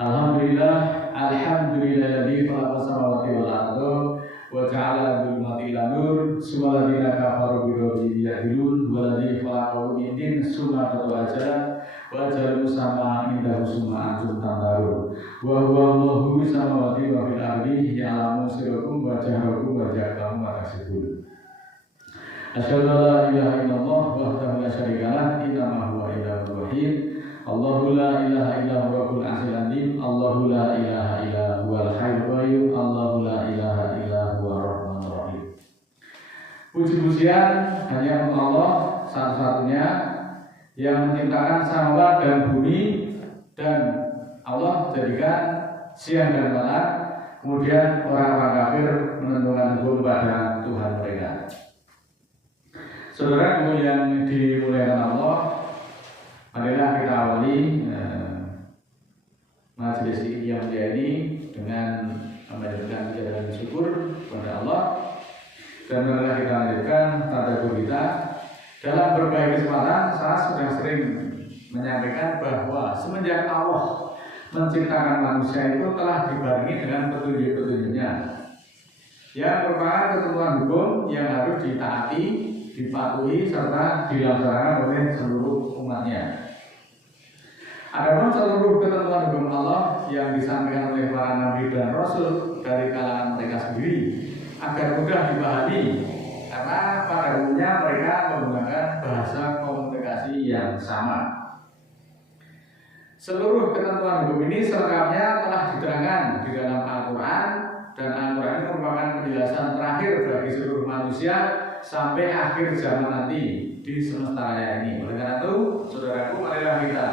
Alhamdulillah, alhamdulillahilladzi khalaqa samawati wal arda wa ja'ala dzulumati ila nur, summa alladziina kafaru bi rabbihim ya'dilun, waladzi khalaqahu min tin summa qada ajalan wa ajalun musamma indahu summa antum tamtarun. Wa huwa Allahu fis samawati wa fil ardi ya'lamu sirrakum wa jahrakum wa ja'alakum ma tasifun. Asyhadu an la ilaha illallah wahdahu la syarika lah, innahu huwa ilahul wahid. Allahu la ilaha illa huwa rabbul arsyil azim. Allahu la ilaha illa huwal hayyul qayyum. Allahu la ilaha illa huwa rahmanur rahim. Puji-pujian hanya untuk Allah satu-satunya yang menciptakan samawat dan bumi, dan Allah jadikan siang dan malam. Kemudian orang-orang kafir menentukan hukum pada Tuhan mereka. Saudara yang dimuliakan Allah, marilah kita awali majelis yang mulia ini dengan menjadikan puja dan syukur kepada Allah, dan marilah kita lanjutkan tadabbur kita. Dalam berbagai kesempatan saya sudah sering menyampaikan bahwa semenjak Allah menciptakan manusia itu telah dibarengi dengan petunjuk-petunjuknya yang merupakan ketentuan hukum yang harus ditaati, dipatuhi serta dilaksanakan oleh seluruh umatnya. Adapun seluruh ketentuan hukum Allah yang disampaikan oleh para nabi dan rasul dari kalangan mereka sendiri agar mudah dipahami, karena pada umumnya mereka menggunakan bahasa komunikasi yang sama. Seluruh ketentuan hukum ini selengkapnya telah diterangkan di dalam Al-Quran, dan Al-Quran ini merupakan penjelasan terakhir bagi seluruh manusia sampai akhir zaman nanti di semesta raya ini. Oleh karena itu, saudaraku, marilah kita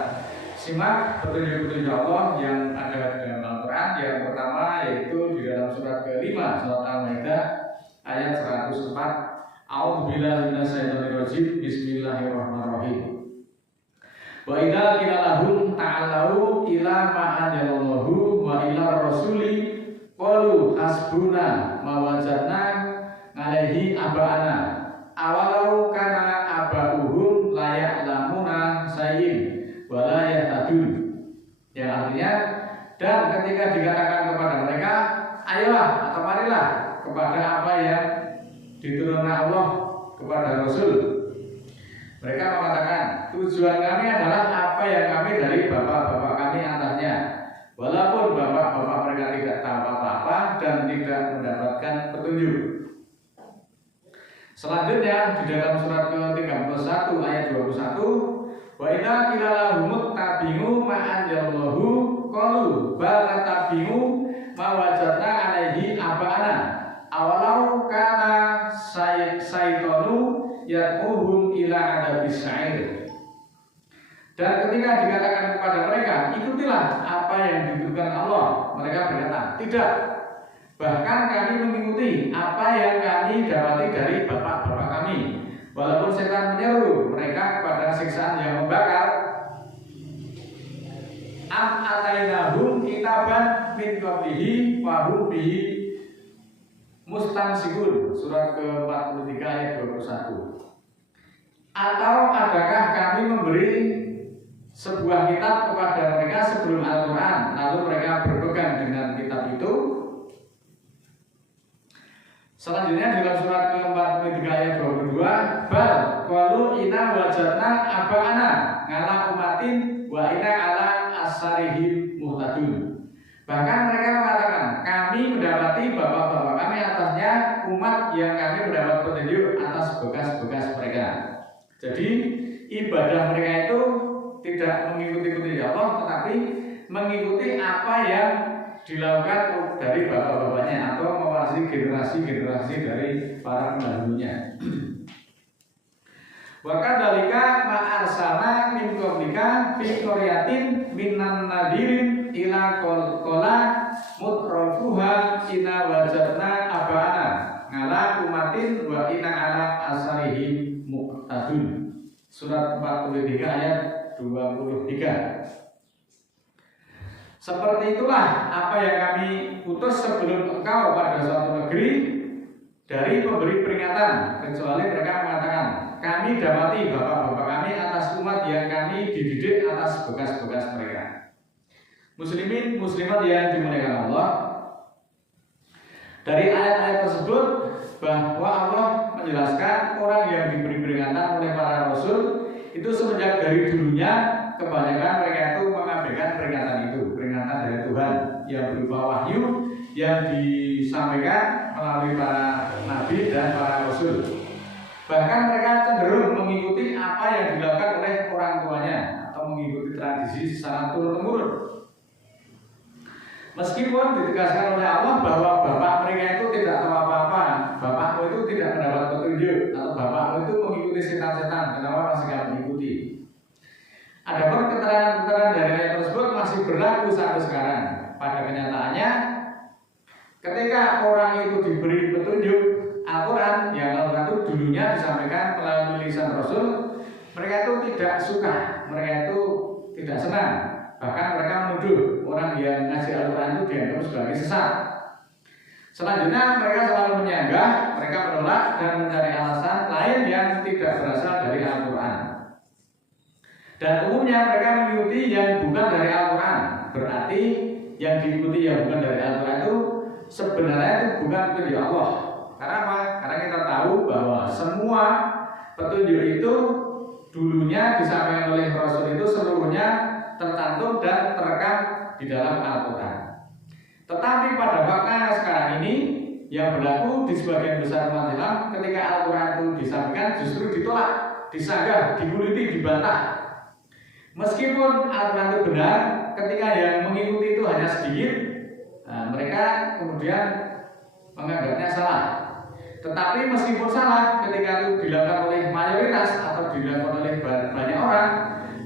simak petunjuk-petunjuk Allah yang ada di dalam Al-Quran. Yang pertama yaitu di dalam surat ke-5 surat Al-Maidah ayat 104. A'udzubillahi minasyaitonirrajim. Bismillahirrahmanirrahim. Wa idza qila lahum ta'alu ila ma anzalallahu wa ila rasuli qalu hasbuna ma wajadna alaihi abana awalau kana abauhum la ya'lamuna sayyin wala yahtadun. Yang artinya, dan ketika dikatakan kepada mereka, ayolah atau marilah kepada apa yang diturunkan Allah kepada Rasul, mereka mengatakan, tujuan kami adalah apa yang kami dari bapak-bapak kami atasnya, walaupun bapak-bapak mereka tidak tahu apa-apa dan tidak mendapatkan petunjuk. Selanjutnya di dalam surat ke-31 ayat 21, wa idza qila lahum tabi'u ma anzalallahu qalu bal tabi'u ma wajadna alaihi abana awalau kana syaitanu yad'uhum ila adabis sa'ir. Dan ketika dikatakan kepada mereka, ikutilah apa yang ditujukan Allah, mereka berkata, tidak, bahkan kami mengikuti apa yang kami dapati dari bapak-bapak kami, walaupun setan menyeru mereka kepada siksaan yang membakar. Am atainahum kitaban min qablihi wa hum bihi mustamsikun. Surat ke-43 ayat 21. Atau adakah kami memberi sebuah kitab kepada mereka sebelum Al-Quran, lalu mereka berpegang dengan kitab itu? Selanjutnya dalam surat ke-43 ayat 22, bal qalu inna wajadna aba'ana ngala umatin wa inna ala asarihim muhtadun. Bahkan mereka mengatakan, kami mendapati bapak-bapak kami atasnya umat yang kami mendapat petunjuk atas bekas-bekas mereka. Jadi ibadah mereka itu tidak mengikuti petunjuk Allah, tetapi mengikuti apa yang dilakukan dari bapak-bapaknya atau mewarisi generasi-generasi dari para pendahulunya. Bahkan dalika ma'arsana min qablika fi qaryatin minan nadirin ila qala mutrafuha inna wajadna abana ngala umatin wa inna ala asarihim muqtadun. Surat 43 ayat 23. Seperti itulah apa yang kami utus sebelum engkau pada suatu negeri dari pemberi peringatan, kecuali mereka mengatakan, kami dapati bapak-bapak kami atas umat yang kami dididik atas bekas-bekas mereka. Muslimin muslimat yang dimuliakan Allah, dari ayat-ayat tersebut bahwa Allah menjelaskan orang yang diberi peringatan oleh para rasul itu semenjak dari dulunya kebanyakan mereka itu mengabaikan peringatan itu, peringatan dari Tuhan yang berupa wahyu yang disampaikan melalui para nabi dan para rasul. Bahkan mereka cenderung mengikuti apa yang dilakukan oleh orang tuanya atau mengikuti tradisi secara turun-temurun. Meskipun ditegaskan oleh Allah bahwa bapak mereka itu tidak tahu apa-apa, bapakmu itu tidak mendapat petunjuk, atau bapakmu itu mengikuti setan-setan, kenapa masih kamu ikuti? Adapun keterangan-keterangan dari ayat tersebut masih berlaku sampai sekarang. Pada kenyataannya, ketika orang itu diberi petunjuk Al-Quran, yang Al-Quran itu dulunya disampaikan melalui lisan Rasul, mereka itu tidak suka, mereka itu tidak senang. Bahkan mereka menuduh orang yang ngaji Al-Quran itu dianggap sebagai sesat. Selanjutnya mereka selalu menyanggah, mereka menolak dan mencari alasan lain yang tidak berasal dari Al-Quran. Dan umumnya mereka mengikuti yang bukan dari Al-Quran. Berarti yang diikuti yang bukan dari Al-Quran itu sebenarnya itu bukan petunjuk Allah. Karena apa? Karena kita tahu bahwa semua petunjuk itu dulunya disampaikan oleh Rasul itu seluruhnya tercantum dan terekam di dalam Al-Quran. Tetapi pada faktanya sekarang ini yang berlaku di sebagian besar umat Islam, ketika Al-Quran itu disampaikan justru ditolak, disanggah, diguliti, dibantah. Meskipun Al-Quran itu benar, ketika yang mengikuti itu hanya sedikit, mereka kemudian menganggapnya salah. Tetapi meskipun salah, ketika itu dilakukan oleh mayoritas atau dilakukan oleh banyak orang,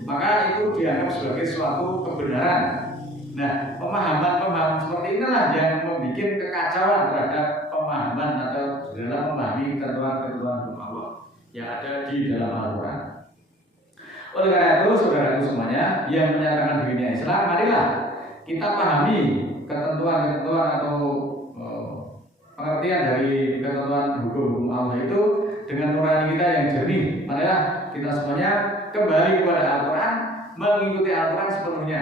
maka itu dianggap sebagai suatu kebenaran. Nah, pemahaman-pemahaman seperti inilah yang membuat kekacauan terhadap pemahaman atau dalam memahami ketentuan-ketentuan hukum Allah yang ada di dalam Al-Quran. Oleh karena itu, saudaraku semuanya yang menyatakan dirinya Islam, marilah kita pahami ketentuan-ketentuan atau pengertian dari ketentuan hukum Allah itu dengan nurani kita yang jernih. Marilah kita semuanya kembali kepada Al-Quran, mengikuti Al-Quran sepenuhnya.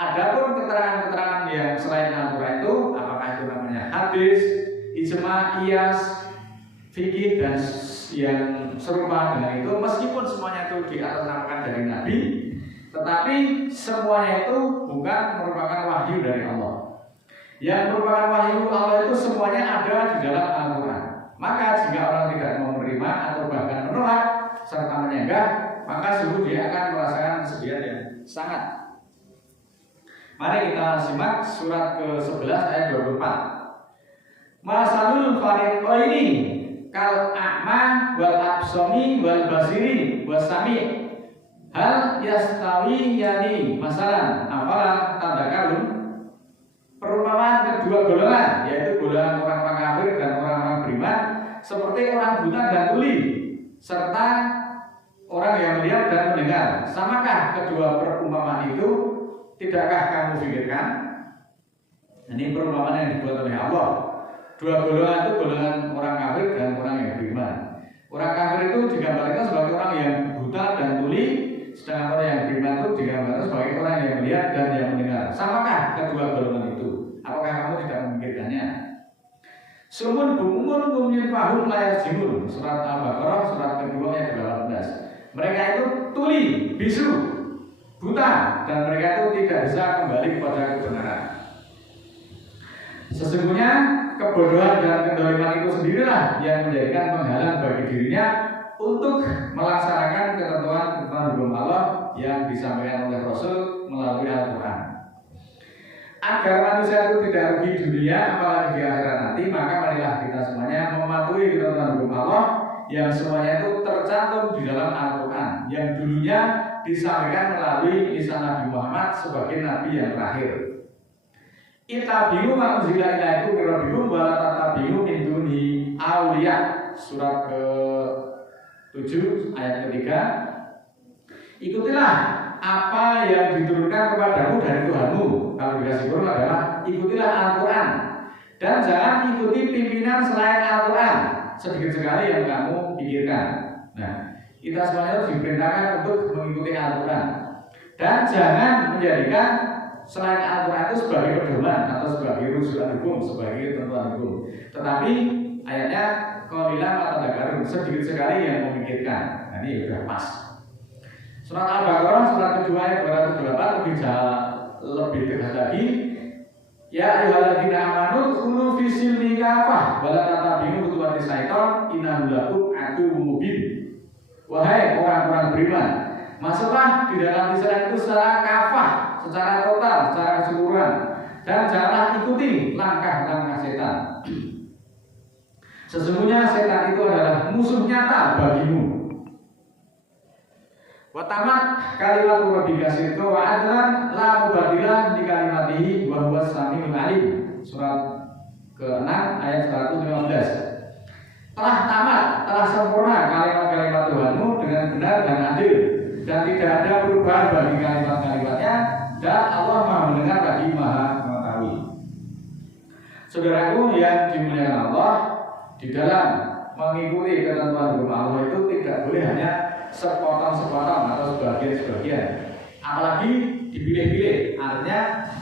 Adapun keterangan-keterangan yang selain Al-Quran itu, apakah itu namanya hadis, ijma, qiyas, fikih dan yang serupa dengan itu, meskipun semuanya itu diatasnamakan dari Nabi, tetapi semuanya itu bukan merupakan wahyu dari Allah. Yang merupakan wahyu Allah itu semuanya ada di dalam Al-Quran. Maka jika orang tidak mau menerima atau bahkan menolak serta menyanggah, maka sungguh dia akan merasakan kesedihan yang sangat. Mari kita simak surat ke-11 ayat 24. Masalul fariqaini kal a'ma wal absami wal basiri wasami hal yastawi yani masalan afala tadakkarun. Perumpamaan kedua golongan, yaitu golongan orang-orang kafir dan orang-orang beriman, seperti orang buta dan tuli serta orang yang melihat dan mendengar. Samakah kedua perumpamaan itu? Tidakkah kamu pikirkan? Ini perumpamaan yang dibuat oleh Allah. Dua golongan itu golongan orang kafir dan orang yang beriman. Orang kafir itu digambarkan sebagai orang yang buta dan tuli, sedangkan orang yang beriman itu digambarkan sebagai orang yang melihat dan yang mendengar. Samakah kedua golongan itu? Apakah kamu tidak memikirkannya? Sumun bumun mumyin fahum layar jimun. Surat Al-Baqarah surat kedua ayat 18. Mereka itu tuli, bisu, buta, dan mereka itu tidak bisa kembali kepada kebenaran. Sesungguhnya kebodohan dan kedoliman itu sendirilah yang menjadikan penghalang bagi dirinya untuk melaksanakan ketentuan-ketentuan hukum Allah yang disampaikan oleh Rasul melalui Al-Quran. Agar manusia itu tidak rugi dunia apalagi di akhirat nanti, maka marilah kita semuanya mematuhi ketentuan hukum Allah yang semuanya itu tercantum di dalam Al-Quran yang dulunya disampaikan melalui lisan Nabi Muhammad sebagai Nabi yang terakhir. Itabiu ma'unzila ilaikum min rabbikum wa la tatabi'u min dunihi awliya. Surat ke-7 ayat ketiga. Ikutilah apa yang diturunkan kepadamu dari Tuhanmu. Kalau dikasih Quran adalah ikutilah Al-Quran dan jangan ikuti pimpinan selain Al-Quran. Sedikit sekali yang kamu pikirkan. Nah, kita semuanya harus diperintahkan untuk mengikuti Al-Quran dan jangan menjadikan selain Al-Quran itu sebagai pedoman atau sebagai rujukan hukum, sebagai ketentuan hukum. Tetapi ayatnya qalilan ma tadakkarun, sedikit sekali yang memikirkan. Nah, ini sudah pas. Surat Al-Baqarah surat kedua ayat 208 lebih tegas lagi. Ya ayyuhalladzina amanu khulu fi silmi kafah wa la tattabi'u khutuwati syaiton innahu lakum aduwwun mubin. Wahai orang-orang beriman, masuklah di dalam Islam itu secara kafah, secara total, secara keseluruhan, dan janganlah ikuti langkah-langkah setan. Sesungguhnya setan itu adalah musuh nyata bagimu. Wa tamat kalimat rabbika sidqa wa adlan la mubadila li kalimatihi wa huwas samiul alim. Surat ke-6 ayat 115. Telah tamat, telah sempurna kalimat-kalimat Tuhanmu dengan benar dan adil, dan tidak ada perubahan bagi kalimat-kalimatnya, dan Allah Maha mendengar lagi Maha mengetahui. Saudaraku yang dimuliakan Allah, di dalam mengikuti ketentuan hukum Allah itu tidak boleh hanya sepotong-sepotong atau sebagian-sebagian, apalagi dipilih-pilih. Artinya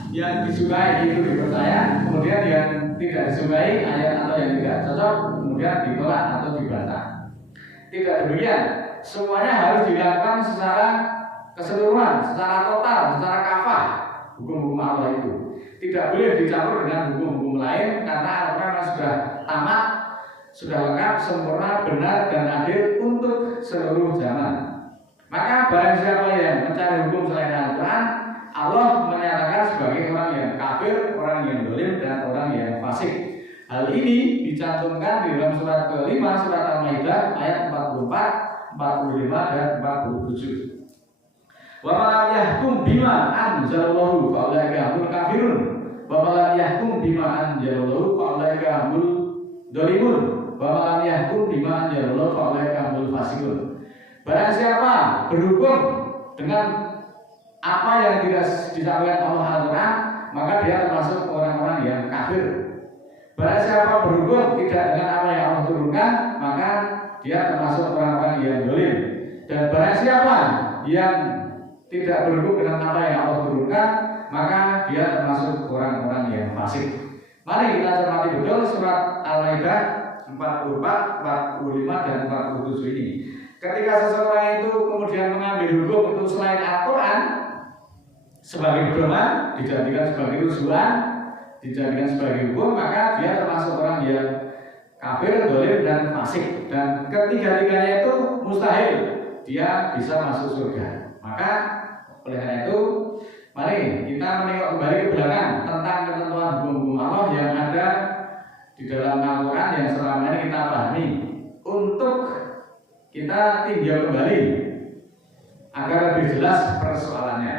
yang disukai itu dipercaya, kemudian yang tidak disukai ayat atau yang tidak cocok kemudian ditolak atau dibantah. Tidak demikian, semuanya harus dilakukan secara keseluruhan, secara total, secara kafah hukum-hukum Allah itu. Tidak boleh dicampur dengan hukum-hukum lain, karena Al-Quran sudah tamat, sudah lengkap, sempurna, benar, dan adil untuk seluruh zaman. Maka barang siapa yang mencari hukum selain Al-Quran, Allah menyatakan sebagai orang yang kafir, orang yang zalim, dan orang yang fasik. Hal ini dicantumkan di dalam surat ke-5 surat Al-Maidah ayat 44, 45, dan 47. Wa man lam yahkum bima anzalallahu fa ulaika humul kafirun wa man lam yahkum bima anzalallahu fa ulaika humul dzalimun wa man lam yahkum bima anzalallahu fa ulaika humul fasiqun. Barang siapa berhukum dengan apa yang tidak disampaikan Allah Al-Quran, maka dia termasuk orang-orang yang kafir. Barang siapa berhukum tidak dengan apa yang Allah turunkan, maka dia termasuk orang-orang yang zalim. Dan barang siapa yang tidak berhukum dengan apa yang Allah turunkan, maka dia termasuk orang-orang yang fasik. Mari kita cermati betul surat Al-Maidah 44, 45, dan 47 ini. Ketika seseorang itu kemudian mengambil hukum itu selain Al-Quran sebagai pedoman, dijadikan sebagai rujukan, dijadikan sebagai hukum, maka dia termasuk orang yang kafir, zalim, dan fasik. Dan ketiga-tiganya itu mustahil dia bisa masuk surga. Maka oleh karena itu, mari kita menengok kembali ke belakang tentang ketentuan hukum-hukum Allah yang ada di dalam Al-Quran yang selama ini kita pahami, untuk kita tinjau kembali agar lebih jelas persoalannya.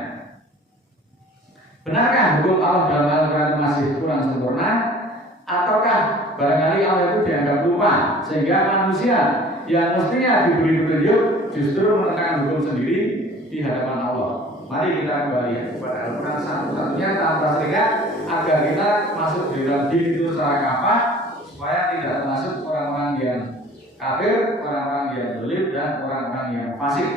Benarkah hukum Allah dalam Al-Quran masih kurang sempurna, ataukah barangkali Allah itu dianggap lupa sehingga manusia yang mestinya diberi petunjuk justru menentang hukum sendiri di hadapan Allah? Mari kita kembali kepada Al-Quran satu-satunya tanpa serikat, agar kita masuk di dalam diri itu secara kafah, supaya tidak termasuk orang-orang yang kafir, orang-orang yang zalim, dan orang-orang yang fasik,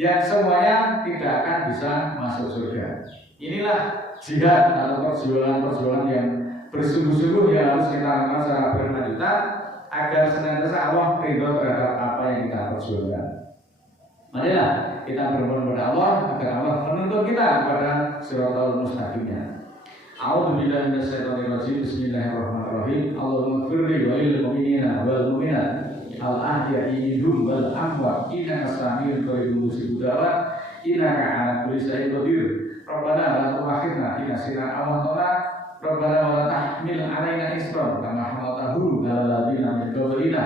yang semuanya tidak akan bisa masuk surga. Inilah jihad atau perjuangan yang bersungguh-sungguh yang harus kita lakukan secara berkelanjutan agar senantiasa Allah ridho terhadap apa yang kita perjuangkan. Marilah kita bermohon kepada Allah agar Allah menuntun kita pada siratal mustaqimnya. A'udzubillahi minasyaitonir rajim. Bismillahirrahmanirrahim. Allahumma ighfirli wa lil mu'minina wal mu'minat al-ahya'i minhum wal amwat innaka samiul qaribun mujibud da'wat innaka 'ala kulli syai'in qadir. Rabbana la tu'akhidna in nasina aw akhtana. Rabbana wa la tahmil 'alaina isran kama hamaltahu 'alal ladzina min qablina.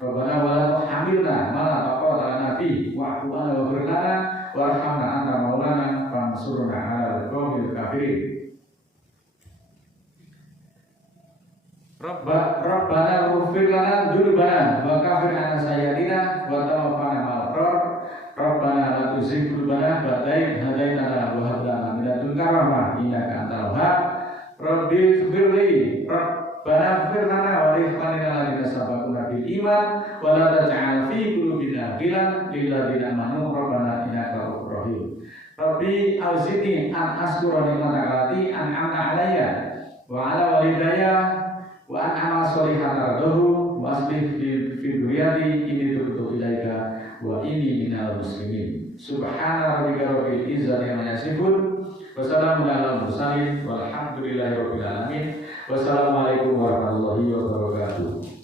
Rabbana wa la tuhammilna ma la taqata lana fi wa'fu 'anna waghfir lana warhamna anta maulana fansurna 'alal qawmil kafirin. Rabbana ighfir lana dzunubana wa kaffir 'anna sayyi'atina wa tawaffana ma'al abrar. Rabbana la tuzigh qulubana ba'da idh hadaitana wa hab lana min ladunka rahmah innaka antal wahhab. Rabbi ighfirli Rabbana ighfir lana wa li ikhwanina alladziina sabaquna bil iman wa la taj'al fi qulubina ghillan lil ladziina amanu rabbana innaka ra'ufur rahim. Rabbi auzini an askura nikmataka allati an'amta alayya wa ala walidayya wa an amal sholihan tardahu wa aslih fi dzurriyyati inni tubtu ilaika wa inni minal muslimin. Subhana rabbika rabbil izzati amma yasifun wa salamun alal mursalin walhamdulillahi rabbil alamin. Wassalamualaikum warahmatullahi wabarakatuh.